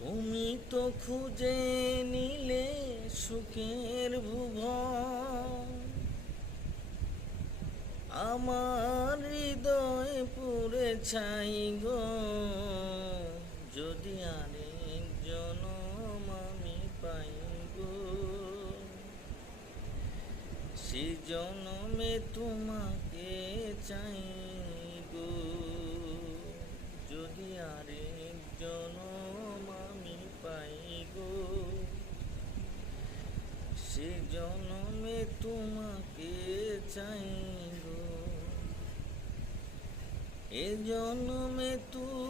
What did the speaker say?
তুমি তো খুঁজে নিলে সুখের ভুবন, আমার হৃদয় পুরে ছাই গো। যদি আরেক জনম আমি পাই গো, সে জনমে তোমাকে চাই গো। যদি আরেক জনম আমি পাই গো, সে জনমে তোমাকে চাই গো। এ জনমে তুমি